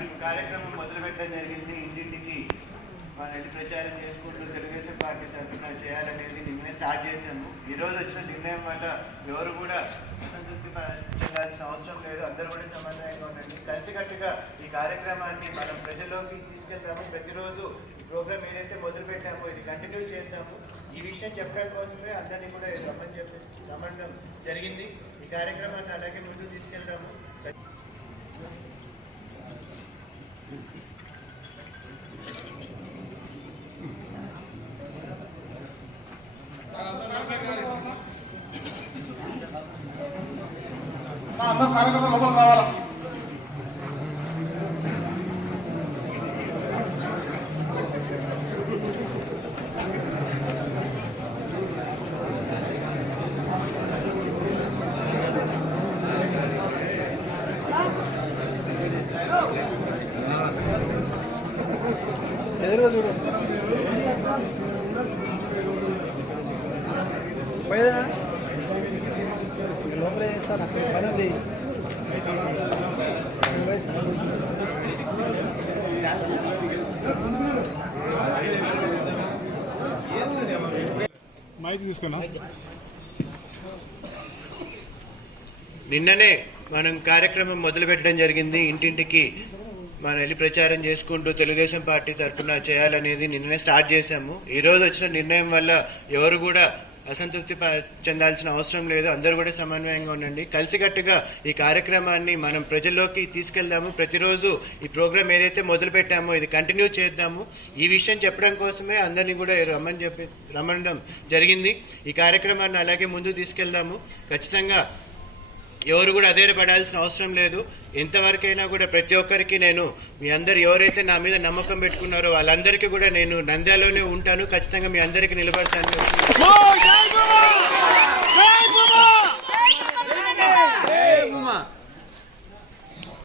మనం కార్యక్రమం మొదలుపెట్టడం జరిగింది. ఇంటింటికి మన ఇంటి ప్రచారం చేసుకుంటూ తెలుగుదేశం పార్టీ తరఫున చేయాలనేది నిన్నే స్టార్ట్ చేశాము. ఈ రోజు వచ్చిన నిర్ణయం వల్ల ఎవరు కూడా అసంతృప్తి చెందాల్సిన అవసరం లేదు. అందరూ కూడా సమన్వయంగా ఉండండి. కలిసికట్టుగా ఈ కార్యక్రమాన్ని మనం ప్రజల్లోకి తీసుకెళ్తాము. ప్రతిరోజు ఈ ప్రోగ్రామ్ ఏదైతే మొదలు పెట్టామో ఇది కంటిన్యూ చేద్దాము. ఈ విషయం చెప్పడం కోసమే అందరినీ కూడా రమ్మని చెప్పి రమ్మడం జరిగింది. ఈ కార్యక్రమాన్ని అలాగే ముందు తీసుకెళ్తాము అందరూ కార్యక్రమం లోపల రావాలా? ఎదురుగా చూడు. పోయేదేనా? లోపల చేస్తాను అక్కడ పని ఉంది మైక్ తీసుకున్నా నిన్ననే మనం కార్యక్రమం మొదలు పెట్టడం జరిగింది. ఇంటింటికి మనం వెళ్ళి ప్రచారం చేసుకుంటూ తెలుగుదేశం పార్టీ తరఫున చేయాలనేది నిన్ననే స్టార్ట్ చేశాము. ఈరోజు వచ్చిన నిర్ణయం వల్ల ఎవరు కూడా అసంతృప్తి ప- చెందాల్సిన అవసరం లేదు. అందరూ కూడా సమన్వయంగా ఉండండి. కలిసికట్టుగా ఈ కార్యక్రమాన్ని మనం ప్రజల్లోకి తీసుకెళ్దాము. ప్రతిరోజు ఈ ప్రోగ్రామ్ ఏదైతే మొదలు పెట్టామో ఇది కంటిన్యూ చేద్దాము. ఈ విషయం చెప్పడం కోసమే అందరినీ కూడా రమ్మని చెప్పి రమ్మడం జరిగింది. ఈ కార్యక్రమాన్ని అలాగే ముందు తీసుకెళ్దాము. ఖచ్చితంగా ఎవరు కూడా అధైర్యపడాల్సిన అవసరం లేదు. ఎంతవరకైనా కూడా ప్రతి ఒక్కరికి నేను మీ అందరు ఎవరైతే నా మీద నమ్మకం పెట్టుకున్నారో వాళ్ళందరికీ కూడా నేను నంద్యాలోనే ఉంటాను. ఖచ్చితంగా మీ అందరికీ నిలబడతాను.